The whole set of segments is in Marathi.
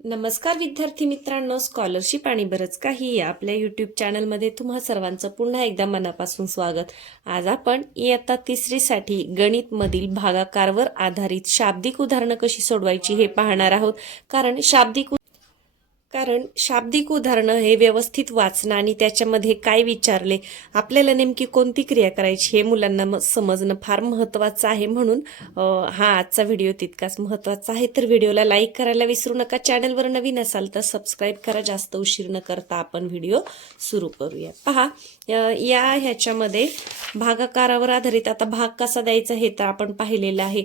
नमस्कार विद्यार्थी मित्रांनो स्कॉलरशिप आणि बरंच काही या आपल्या यूट्यूब चॅनलमध्ये तुम्हा सर्वांचं पुन्हा एकदा मनापासून स्वागत. आज आपण इयत्ता तिसरीसाठी गणितमधील भागाकारवर आधारित शाब्दिक उदाहरणं कशी सोडवायची हे पाहणार आहोत. कारण शाब्दिक कारण शाब्दिक उदाहरणं हे व्यवस्थित वाचणं आणि त्याच्यामध्ये काय विचारले आपल्याला नेमकी कोणती क्रिया करायची हे मुलांना म- समजणं फार महत्त्वाचं आहे म्हणून हा आजचा व्हिडिओ तितकाच महत्त्वाचा आहे. तर व्हिडिओला लाईक करायला विसरू नका. चॅनलवर नवीन असाल तर सबस्क्राईब करा. जास्त उशीर न करता आपण व्हिडिओ सुरू करूया. पहा या ह्याच्यामध्ये भागाकारावर आधारित आता भाग कसा द्यायचा हे तर आपण पाहिलेलं आहे.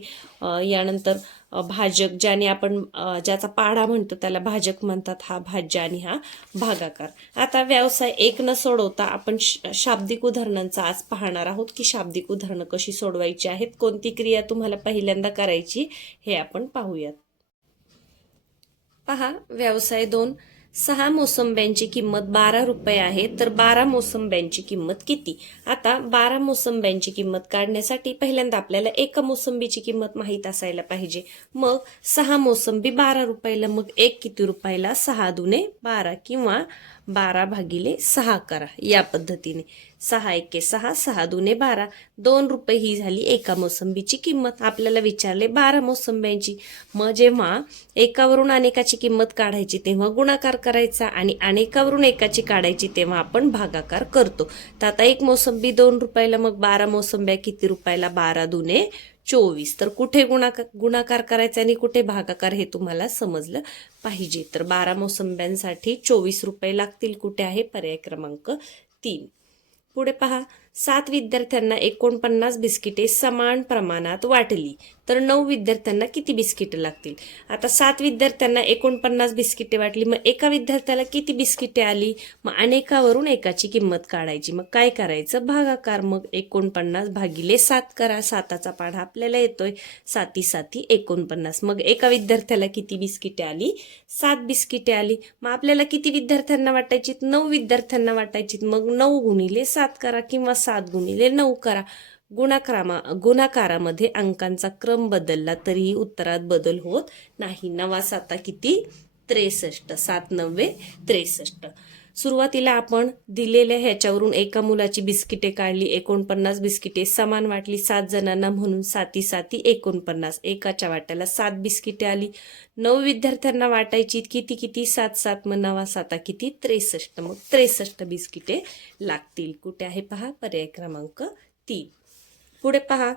यानंतर भाजक ज्याने आपण ज्याचा पाढा म्हणतो त्याला भाजक म्हणतात हा भाज्य आणि हा भागाकार. आता व्यवसाय एक न सोडवता आपण शाब्दिक उदाहरणांचा आज पाहणार आहोत की शाब्दिक उदाहरणं कशी सोडवायची आहेत कोणती क्रिया तुम्हाला पहिल्यांदा करायची हे आपण पाहूयात. पहा व्यवसाय दोन सहा मोसंब्यांची किंमत बारा रुपये आहे तर बारा मोसंब्यांची किंमत किती? आता बारा मोसंब्यांची किंमत काढण्यासाठी पहिल्यांदा आपल्याला एका मोसंबीची किंमत माहीत असायला पाहिजे. मग सहा मोसंबी बारा रुपयाला मग एक किती रुपयाला? सहा दुने बारा किंवा बारा भागिले सहा करा. या पद्धतीने. सहा एके सहा सहा दुने बारा. दोन रुपये ही झाली एका मोसंबीची किंमत. आपल्याला विचारले बारा मोसंब्यांची. मग जेव्हा एकावरून अनेकाची किंमत काढायची तेव्हा गुणाकार करायचा आणि अनेकावरून एकाची काढायची तेव्हा आपण भागाकार करतो. तर आता एक मोसंबी दोन रुपयाला मग बारा मोसंब्या किती रुपयाला? बारा दुने चोवीस. तर कुठे गुणाकार गुणाकार करायचा आणि कुठे भागाकार हे तुम्हाला समजलं पाहिजे. तर बारा मोसंब्यांसाठी चोवीस रुपये लागतील. कुठे आहे? पर्याय क्रमांक तीन. पुढे पहा. सात विद्यार्थ्यांना एकोणपन्नास बिस्किटे समान प्रमाणात वाटली. तर नऊ विद्यार्थ्यांना किती बिस्किटे लागतील? आता सात विद्यार्थ्यांना एकोणपन्नास बिस्किटे वाटली मग एका विद्यार्थ्याला किती बिस्किटे आली? मग अनेकावरून एकाची किंमत काढायची. मग काय करायचं? भागाकार. मग एकोणपन्नास भागिले सात करा. साताचा पाढा आपल्याला येतोय. साती साती एकोणपन्नास. मग एका विद्यार्थ्याला किती बिस्किटे आली? सात बिस्किटे आली. मग आपल्याला किती विद्यार्थ्यांना वाटायची नऊ विद्यार्थ्यांना वाटायची मग नऊ गुणिले सात करा किंवा सात गुणिले नऊ करा. गुणाक्रमा गुणाकारामध्ये अंकांचा क्रम बदलला तरीही उत्तरात बदल होत नाही. नवा साता किती? त्रेसष्ट. सात नव्वे त्रेसष्ट. सुरुवातीला आपण दिलेल्या ह्याच्यावरून एका मुलाची बिस्किटे काढली एकोणपन्नास बिस्किटे. समान वाटली सात जणांना म्हणून साती साती एकोणपन्नास. एकाच्या वाट्याला सात बिस्किटे आली. नऊ विद्यार्थ्यांना वाटायची किती किती? सात सात. मग नवा साता किती? त्रेसष्ट. मग त्रेसष्ट बिस्किटे लागतील. कुठे आहे पहा? पर्याय क्रमांक तीन. पुढे पहा.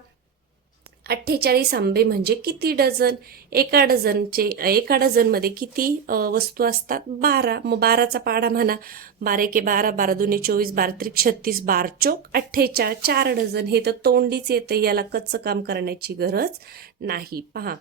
अठ्ठेचाळीस आंबे म्हणजे किती डझन? एका डझनचे एका डझनमध्ये किती वस्तू असतात? बारा. मग बाराचा पाडा म्हणा. बारा के बारा बारा दोन्ही चोवीस बारा त्रिक छत्तीस बार चोक अठ्ठेचाळीस चार डझन. हे तर तोंडीच येतं याला कच्चं काम करण्याची गरज नाही. पहा.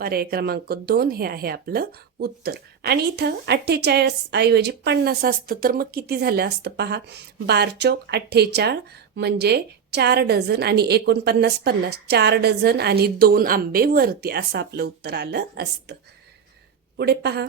पर्याय क्रमांक दोन हे आहे आपलं उत्तर. आणि इथं अठ्ठेचाळीस ऐवजी पन्नास असतं तर मग किती झालं असतं पहा? बार चोक अठ्ठेचाळ म्हणजे चार डझन आणि एकोणपन्नास पन्नास चार डझन आणि दोन आंबे वरती असं आपलं उत्तर आलं असतं. पुढे पहा.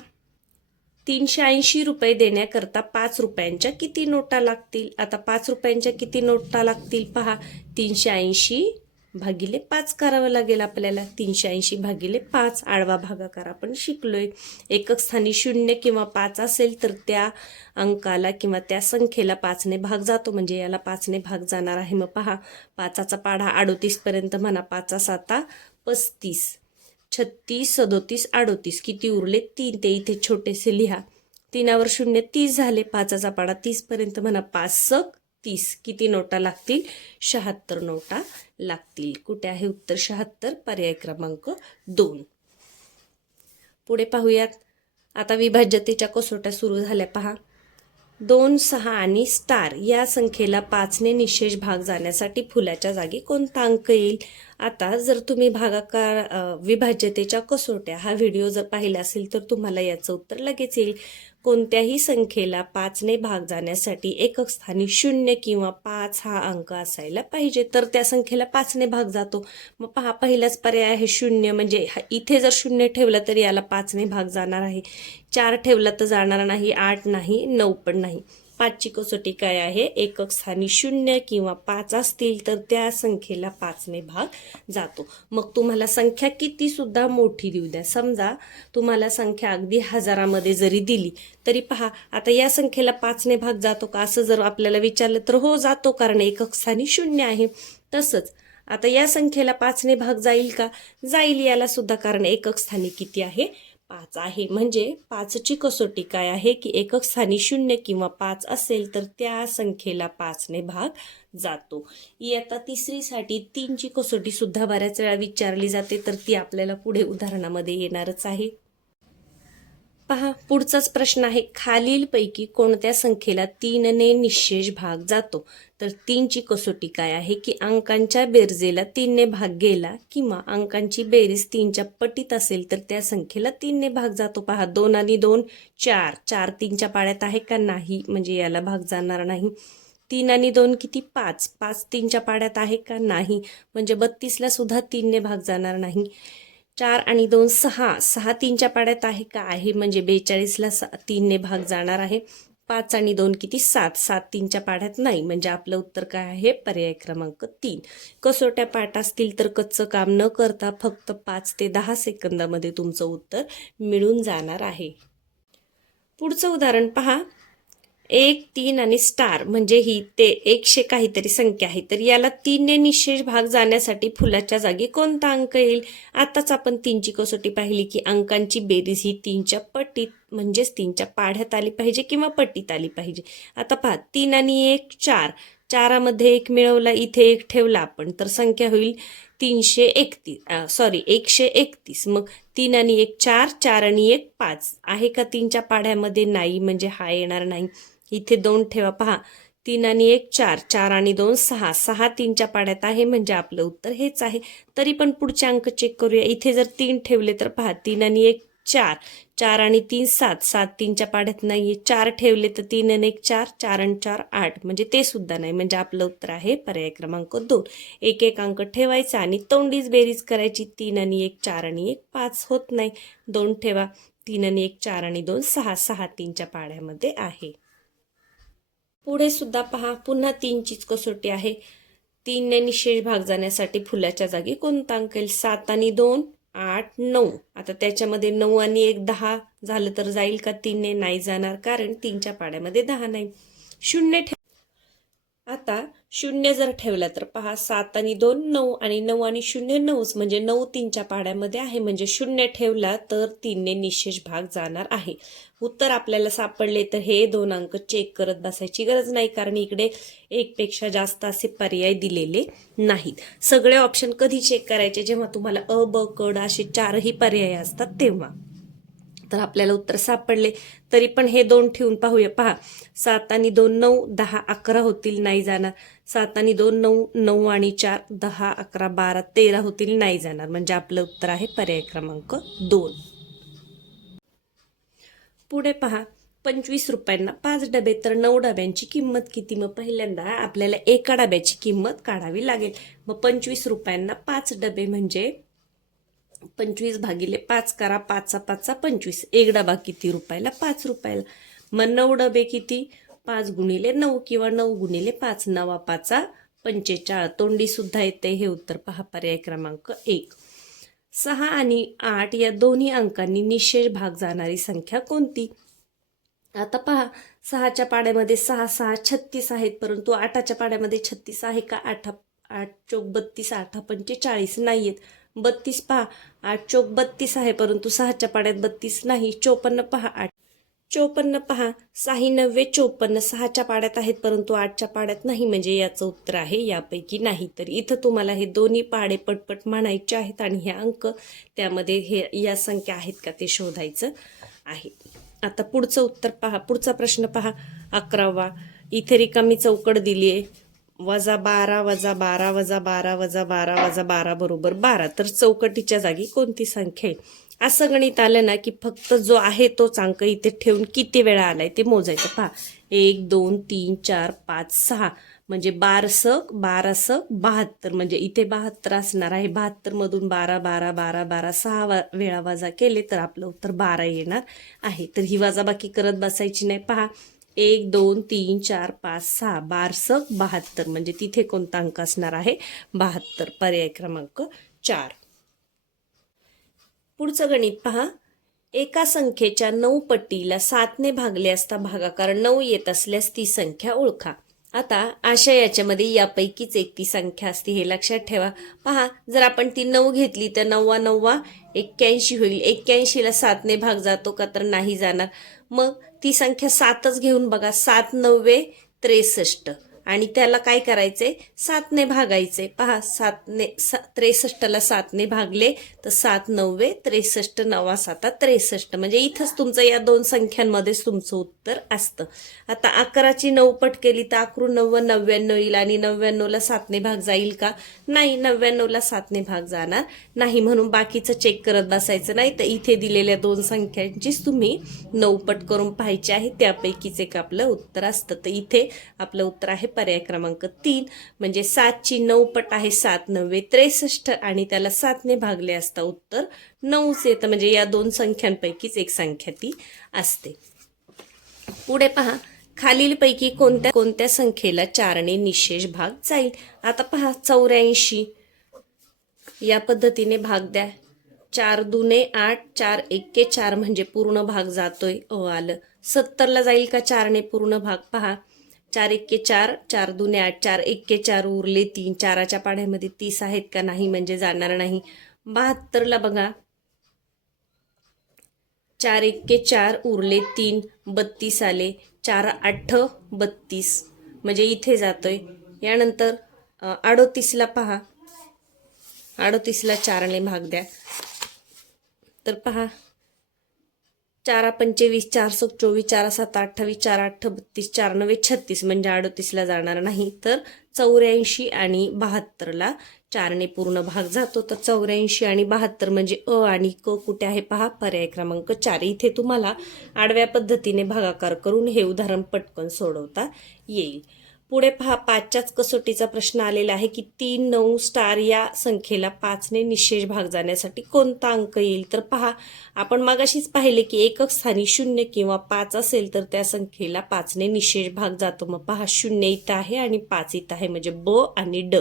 तीनशे ऐंशी रुपये देण्याकरता पाच रुपयांच्या किती नोटा लागतील? आता पाच रुपयांच्या किती नोटा लागतील पहा? तीनशे ऐंशी भागिले पाच करावं लागेल आपल्याला. तीनशे ऐंशी भागिले पाच आडवा भागाकार आपण शिकलोय. एकक स्थानी शून्य किंवा पाच असेल तर त्या अंकाला किंवा त्या संख्येला पाचने भाग जातो. म्हणजे याला पाचने भाग जाणार आहे. मग पहा पाचाचा पाढा अडोतीसपर्यंत म्हणा पाचा साता पस्तीस. छत्तीस सदोतीस अडोतीस. किती उरले? तीन. ते इथे छोटेसे लिहा. तीनावर शून्य तीस झाले. पाचाचा पाडा तीसपर्यंत म्हणा पाच सक तीस किती नोटा लागतील? शहात्तर नोटा लागतील. कुठे आहे उत्तर? शहात्तर. पर्याय क्रमांक दोन. पुढे पाहूयात. आता विभाज्यतेच्या कसोट्या सुरू झाल्या. पहा. दोन सहा आणि स्टार या संख्येला पाचने निशेष भाग जाण्यासाठी फुलाच्या जागी कोणता अंक येईल? आता जर तुम्ही भागाकार विभाज्यतेच्या कसोट्या हा व्हिडिओ जर पाहिला असेल तर तुम्हाला याचं उत्तर लगेच येईल. कोणत्याही संख्येला पाचने भाग जाण्यासाठी एकक स्थानी शून्य किंवा पाच हा अंक असायला पाहिजे. तर त्या संख्येला पाचने भाग जातो. मग पहा पहिलाच पर्याय आहे शून्य. म्हणजे हा- इथे जर शून्य ठेवलं तर याला पाचने भाग जाणार आहे. चार ठेवला तर जाणार नाही आठ नाही नऊ पण नाही. पाचची कसोटी काय आहे? एकक स्थानी शून्य किंवा पाच असतील तर त्या संख्येला पाचने भाग जातो. मग तुम्हाला संख्या किती सुद्धा मोठी देऊ द्या. समजा तुम्हाला संख्या अगदी हजारामध्ये जरी दिली तरी पहा आता या संख्येला पाचने भाग जातो का? असं जर आपल्याला विचारलं तर हो जातो कारण एकक स्थानी शून्य आहे. तसंच आता या संख्येला पाचने भाग जाईल का? जाईल याला सुद्धा कारण एकक स्थानी किती आहे. पाच आहे. म्हणजे पाचची कसोटी काय आहे? की एकक स्थानी शून्य किंवा पाच असेल तर त्या संख्येला पाचने भाग जातो. इयत्ता तिसरीसाठी तीनची कसोटी सुद्धा बऱ्याच वेळा विचारली जाते तर ती आपल्याला पुढे उदाहरणामध्ये येणारच आहे. पहा पुढचाच प्रश्न आहे. खालीलपैकी कोणत्या संख्येला तीनने निशेष भाग जातो? तर तीनची कसोटी काय आहे की अंकांच्या बेरजेला तीनने भाग गेला किंवा अंकांची बेरीज तीनच्या पटीत असेल तर त्या संख्येला तीनने भाग जातो. पहा दोन आणि दोन चार. चार तीनच्या पाड्यात आहे का नाही? म्हणजे याला भाग जाणार नाही. तीन आणि दोन किती? पाच. पाच तीनच्या पाड्यात आहे का नाही? म्हणजे बत्तीसला सुद्धा तीनने भाग जाणार नाही. चार आणि दोन सहा. सहा तीनच्या पाड्यात आहे का आहे? म्हणजे बेचाळीसला स तीनने भाग जाणार आहे. पाच आणि दोन किती? सात. सात तीनच्या पाढ्यात नाही. म्हणजे आपलं उत्तर काय आहे? पर्याय क्रमांक तीन. कसोट्या पाठ असतील तर कच्चं काम न करता फक्त पाच ते दहा सेकंदामध्ये तुमचं उत्तर मिळून जाणार आहे. पुढचं उदाहरण पहा. एक तीन आणि स्टार म्हणजे ही ते एकशे काहीतरी संख्या आहे. तर याला तीनने निशेष भाग जाण्यासाठी फुलाच्या जागी कोणता अंक येईल? आताच आपण तीनची कसोटी पाहिली की अंकांची बेरीज ही तीनच्या पटीत म्हणजेच तीनच्या पाढ्यात आली पाहिजे किंवा पटीत आली पाहिजे. आता पहा तीन आणि एक चार. चारामध्ये एक मिळवला इथे एक ठेवला आपण तर संख्या होईल तीनशे एकतीस सॉरी एकशे एकतीस. मग तीन आणि एक चार चार आणि एक पाच. आहे का तीनच्या पाढ्यामध्ये नाही म्हणजे हा येणार नाही? इथे दोन ठेवा. पहा तीन आणि एक चार. चार आणि दोन सहा. सहा तीनच्या पाड्यात आहे म्हणजे आपलं उत्तर हेच आहे. तरी पण पुढचे अंक चेक करूया. इथे जर तीन ठेवले तर पहा तीन आणि एक चार. चार आणि तीन सात. सात तीनच्या पाड्यात नाहीये. चार ठेवले तर तीन आणि एक चार. चार आणि चार आठ. म्हणजे ते सुद्धा नाही. म्हणजे आपलं उत्तर आहे पर्याय क्रमांक दोन. एक एक अंक ठेवायचा आणि तोंडीच बेरीज करायची. तीन आणि एक चार आणि एक पाच होत नाही. दोन ठेवा. तीन आणि एक चार आणि दोन सहा. सहा तीनच्या पाड्यामध्ये आहे. पुढे सुद्धा पहा पुन्हा तीनचीच कसोटी आहे. तीनने निशेष भाग जाण्यासाठी फुलाच्या जागी कोणता अंक येईल सात आणि दोन आठ नऊ. आता त्याच्यामध्ये नऊ आणि एक दहा झालं तर जाईल का? तीनने नाही जाणार कारण तीनच्या पाड्यामध्ये दहा नाही. शून्य ठेव. आता शून्य जर ठेवला तर पहा सात आणि दोन नऊ आणि नऊ आणि शून्य नऊच म्हणजे नऊ तीनच्या पाड्यामध्ये आहे. म्हणजे शून्य ठेवला तर तीनने निशेष भाग जाणार आहे. उत्तर आपल्याला सापडले तर हे दोन अंक चेक करत बसायची गरज नाही कारण इकडे एकपेक्षा जास्त असे पर्याय दिलेले नाहीत. सगळे ऑप्शन कधी चेक करायचे? जेव्हा तुम्हाला अ ब कड असे चारही पर्याय असतात तेव्हा. तर आपल्याला उत्तर सापडले. तरी पण हे दोन ठेवून पाहूया. पहा सात आणि दोन नऊ दहा अकरा होतील नाही जाणार. सात आणि दोन नऊ नऊ आणि चार दहा अकरा बारा तेरा होतील नाही जाणार. म्हणजे आपलं उत्तर आहे पर्याय क्रमांक दोन. पुढे पहा पंचवीस रुपयांना पाच डबे तर नऊ डब्यांची किंमत किती? मग पहिल्यांदा आपल्याला एका डब्याची किंमत काढावी लागेल. मग पंचवीस रुपयांना पाच डबे म्हणजे पंचवीस भागिले पाच करा पाचचा पाचचा पंचवीस. एक डबा किती रुपयाला? पाच रुपयाला. मग नऊ डबे किती? पाच गुणिले नऊ किंवा नऊ गुणिले पाच. नवा पाचा पंचेचाळ. तोंडीसुद्धा येते. हे उत्तर पहा पर्याय क्रमांक एक. सहा आणि आठ या दोन्ही अंकांनी निशेष भाग जाणारी संख्या कोणती? आता पहा सहाच्या पाड्यामध्ये सहा सहा छत्तीस आहेत परंतु आठाच्या पाड्यामध्ये छत्तीस आहे का? आठ आठ चौक बत्तीस आठ पंचेचाळीस नाही आहेत बत्तीस पहा. आठ चौक बत्तीस आहे परंतु सहाच्या पाड्यात बत्तीस नाही. चोपन्न पहा. आठ चोपन्न पहा. साही नव्वे चोपन्न सहाच्या पाड्यात आहेत परंतु आठच्या पाड्यात नाही म्हणजे याचं उत्तर आहे यापैकी नाही. तर इथं तुम्हाला हे दोन्ही पाडे पटपट म्हणायचे आहेत आणि हे अंक त्यामध्ये हे या संख्या आहेत का ते शोधायचं आहे. आता पुढचं उत्तर पहा. पुढचा प्रश्न पहा. अकरावा. इथे रिकामी चौकड दिली आहे वजा बारा वजा बारा वजा बारा वजा बारा वजा बारा बरोबर बारा. तर चौकटीच्या जागी कोणती संख्या आहे? असं गणित आलं ना की फक्त जो आहे तोच अंक इथे ठेवून किती वेळा आलाय ते मोजायचं. पहा. एक दोन तीन चार पाच सहा. म्हणजे बारसक बारासक बहात्तर. म्हणजे इथे बहात्तर असणार आहे. बहात्तर मधून बारा बारा बारा बारा सहा वा वेळा वजा केले तर आपलं उत्तर बारा येणार आहे. तर ही वजाबाकी करत बसायची नाही. पहा. एक दोन तीन चार पाच सहा बारसक बहात्तर. म्हणजे तिथे कोणता अंक असणार आहे? बहात्तर. पर्याय क्रमांक चार. पुढचं गणित पहा. एका संख्येच्या नऊ पट्टीला सातने भागले असता भागाकार नऊ येत असल्यास ती संख्या ओळखा. आता अशा याच्यामध्ये यापैकीच एक ती संख्या असते हे लक्षात ठेवा. पहा जर आपण ती नऊ घेतली तर नव्वा नव्वा एक्क्याऐंशी होईल. एक्क्याऐंशीला सातने भाग जातो का? तर नाही जाणार. मग ती संख्या सातच घेऊन बघा सात नव्वे त्रेसष्ट. आणि त्याला काय करायचे सातने भागायचे पहा सातने सा त्रेसष्टला सातने भागले तर सात नव्वे त्रेसष्ट नवा साता त्रेसष्ट. म्हणजे इथंच तुमचं या दोन संख्यांमध्येच तुमचं उत्तर असतं. आता अकराची नऊ पट केली तर अकरू नव्वद नव्याण्णव येईल आणि नव्याण्णवला सातने भाग जाईल का? नाही नव्याण्णवला सातने भाग जाणार नाही म्हणून बाकीचं चेक करत बसायचं नाही. तर इथे दिलेल्या दोन संख्यांचीच तुम्ही नऊ पट करून पाहायची आहे. त्यापैकीच एक आपलं उत्तर असतं. तर इथे आपलं उत्तर आहे पर्याय क्रमांक तीन म्हणजे सातची नऊ पट आहे सात नव्वे त्रेसष्ट आणि त्याला सातने भागले असता उत्तर नऊच येतं. म्हणजे या दोन संख्यांपैकीच एक संख्या ती असते. पुढे पहा खालीलपैकी कोणत्या कोणत्या संख्येला चारने निशेष भाग जाईल? आता पहा चौऱ्याऐंशी. या पद्धतीने भाग द्या. चार दुने आठ चार एक्के चार म्हणजे पूर्ण भाग जातोय. अ आलं. सत्तरला जाईल का चारने पूर्ण भाग? पहा. चार एक्के चार चार दुने आठ चार एक्के चार उरले तीन. चाराच्या पाढ्यामध्ये तीस आहेत का नाही म्हणजे जाणार नाही. बहात्तरला बघा. चार एक्के चार उरले तीन बत्तीस आले. चार आठ बत्तीस. म्हणजे इथे जातोय. यानंतर अडोतीसला पहा. अडोतीसला चारने भाग द्या. तर पहा. चारा पंचवीस चार सो चोवीस चार सात अठ्ठावीस चार आठ बत्तीस चार नव्वे छत्तीस म्हणजे अडतीसला जाणार नाही. तर चौऱ्याऐंशी आणि बहात्तरला चारने पूर्ण भाग जातो. तर चौऱ्याऐंशी आणि बहात्तर म्हणजे अ आणि क कुठे आहे पहा? पर्याय क्रमांक चार. इथे तुम्हाला आडव्या पद्धतीने भागाकार करून हे उदाहरण पटकन सोडवता येईल. पुढे पहा पाचच्याच कसोटीचा प्रश्न आलेला आहे की तीन नऊ स्टार या संख्येला पाचने निशेष भाग जाण्यासाठी कोणता अंक येईल? तर पहा आपण मागाशीच पाहिले की एकक स्थानी शून्य किंवा पाच असेल तर त्या संख्येला पाचने निशेष भाग जातो. मग पहा शून्य इथं आहे आणि पाच इथं आहे म्हणजे ब आणि ड.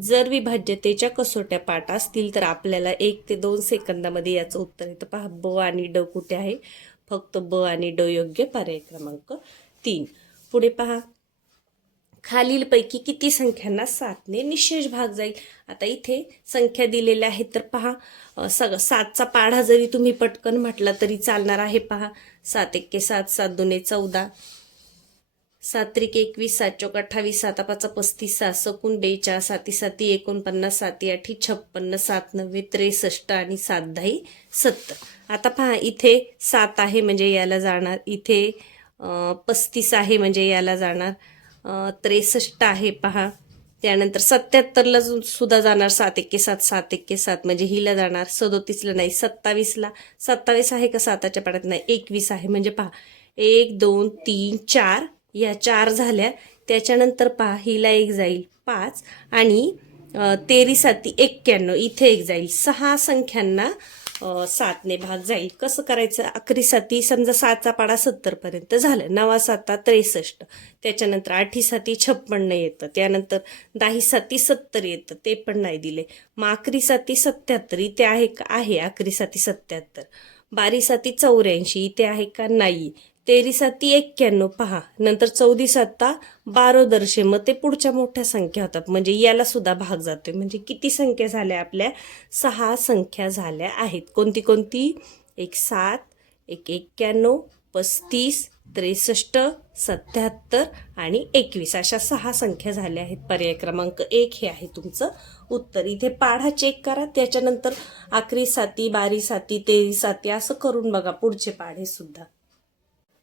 जर विभाज्यतेच्या कसोट्या पाठ असतील तर आपल्याला एक ते दोन सेकंदामध्ये याचं उत्तर येतं. पहा ब आणि ड कुठे आहे? फक्त ब आणि ड योग्य पर्याय क्रमांक तीन. पुढे पहा खालीलपैकी किती संख्यांना सातने निशेष भाग जाईल? आता इथे संख्या दिलेल्या आहेत तर पहा सग सातचा पाढा जरी तुम्ही पटकन म्हटला तरी चालणार आहे पहा. सात एक्के सात सात दोने चौदा. सात त्रिक एकवीस सात चौक अठ्ठावीस सात पाचा पस्तीस सात सकून बेचाळ साती साती एकोणपन्नास साती आठी छप्पन्न सात नव्वे त्रेसष्ट आणि सात दही सत्तर. आता पहा इथे सात आहे म्हणजे याला जाणार इथे पस्तीस आहे म्हणजे याला जाणार. त्रेसष्ट आहे पहा. त्यानंतर सत्याहत्तरला सुद्धा जाणार सात एके सात सात एके सात म्हणजे हिला जाणार. सदोतीसला नाही सत्तावीसला. सत्तावीस आहे का साताच्या पाड्यात? नाही एकवीस आहे. म्हणजे पहा एक दोन तीन चार या चार झाल्या. त्याच्यानंतर पहा हिला एक जाईल पाच आणि तेरी साती एक्क्याण्णव. इथे एक जाईल सहा संख्यांना सातने भाग जाईल. कसं करायचं? अकरी साती समजा सातचा पाडा सत्तरपर्यंत झालं. नवा साता त्रेसष्ट. त्याच्यानंतर आठी साती छप्पन्न येतं. त्यानंतर दही साती सत्तर येतं. ते पण नाही दिले. मग अकरी साती सत्याहत्तर इथे आहे का? आहे अकरी साती सत्याहत्तर. बारी साती चौऱ्याऐंशी इथे आहे का? नाही. तेरी साती एक्क्याण्णव पहा. नंतर चौदी सत्ता बारो दर्शे. मग ते पुढच्या मोठ्या संख्या होतात. म्हणजे याला सुद्धा भाग जातोय. म्हणजे किती संख्या झाल्या आपल्या? सहा संख्या झाल्या आहेत. कोणती कोणती? एक सात एक एक्क्याण्णव पस्तीस त्रेसष्ट सत्याहत्तर आणि एकवीस. अशा सहा संख्या झाल्या आहेत. पर्याय क्रमांक एक हे आहे तुमचं उत्तर. इथे पाढा चेक करा. त्याच्यानंतर आखरी साती बारी साती तेरी साती. असं करून बघा. पुढचे पाढे सुद्धा.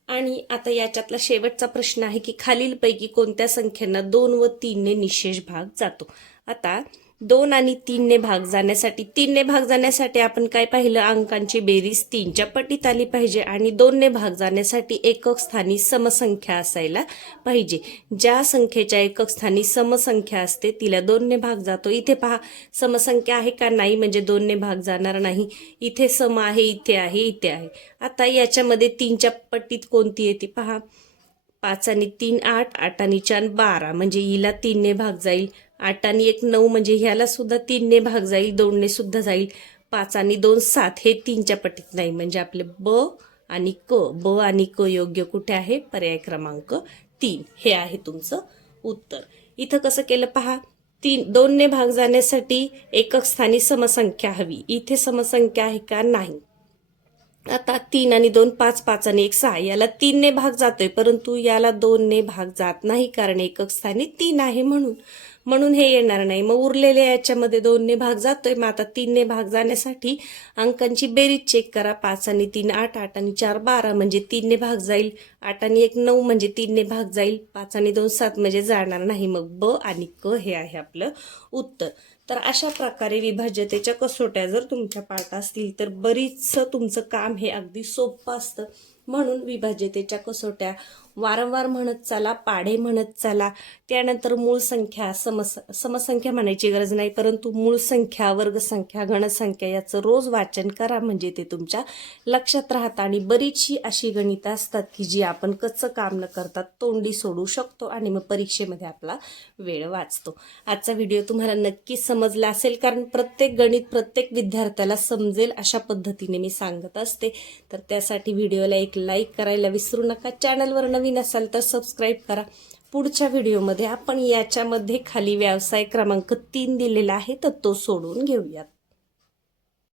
आणि आता याच्यातला शेवटचा प्रश्न आहे की खालीलपैकी कोणत्या संख्यांना दोन व तीनने निशेष भाग जातो? आता दोन आणि तीनने भाग जाण्यासाठी तीनने भाग जाण्यासाठी आपण काय पाहिलं? अंकांची बेरीज तीनच्या पटीत आली पाहिजे आणि दोनने भाग जाण्यासाठी एकक स्थानी समसंख्या असायला पाहिजे. ज्या संख्येच्या एकक स्थानी समसंख्या असते तिला दोनने भाग जातो. इथे पहा समसंख्या आहे का नाही? म्हणजे दोनने भाग जाणार नाही. इथे सम आहे इथे आहे इथे आहे. आता याच्यामध्ये तीनच्या पट्टीत कोणती येते पहा? पाच आणि तीन आठ आठ आणि चार बारा. म्हणजे हिला तीनने भाग जाईल. आठ आणि एक नऊ म्हणजे ह्याला सुद्धा तीनने भाग जाईल दोनने सुद्धा जाईल. पाच आणि दोन सात हे तीनच्या पटीत नाही. म्हणजे आपले ब आणि क ब आणि क योग्य कुठे आहे? पर्याय क्रमांक तीन. हे आहे तुमचं उत्तर. इथं कसं केलं पहा? तीन दोनने भाग जाण्यासाठी एकक स्थानी समसंख्या हवी. इथे समसंख्या आहे का? नाही. आता तीन आणि दोन पाच पाच आणि एक सहा. याला तीनने भाग जातोय परंतु याला दोनने भाग जात नाही कारण एकक स्थानी तीन आहे म्हणून. म्हणून हे येणार नाही. मग उरलेल्या याच्यामध्ये दोनने भाग जातोय. मग आता तीनने भाग जाण्यासाठी अंकांची बेरीज चेक करा. पाच आणि तीन आठ आठ आणि चार बारा म्हणजे तीनने भाग जाईल. आठ आणि एक नऊ म्हणजे तीनने भाग जाईल. पाच आणि दोन सात म्हणजे जाणार नाही. मग ब आणि क हे आहे आपलं उत्तर. तर अशा प्रकारे विभाज्यतेच्या कसोट्या जर तुमच्या पाठ असतील तर बरीचसं तुमचं काम हे अगदी सोपं असतं. म्हणून विभाज्यतेच्या कसोट्या वारंवार म्हणत चला पाढे म्हणत चला. त्यानंतर मूळ संख्या समस समसंख्या म्हणायची गरज नाही परंतु मूळ संख्या वर्गसंख्या घनसंख्या याचं रोज वाचन करा म्हणजे ते तुमच्या लक्षात राहतं. आणि बरीचशी अशी गणितं असतात की जी आपण कच्चं काम न करता तोंडी सोडू शकतो आणि मग परीक्षेमध्ये आपला वेळ वाचतो. आजचा व्हिडिओ तुम्हाला नक्की समजला असेल कारण प्रत्येक गणित प्रत्येक विद्यार्थ्याला समजेल अशा पद्धतीने मी सांगत असते. तर त्यासाठी व्हिडिओला एक लाईक करायला विसरू नका. चॅनलवर नवीन असाल तर सबस्क्राईब करा. पुढच्या व्हिडिओमध्ये आपण याच्यामध्ये खाली व्यवसाय क्रमांक तीन दिलेला आहे तर तो सोडून घेऊयात.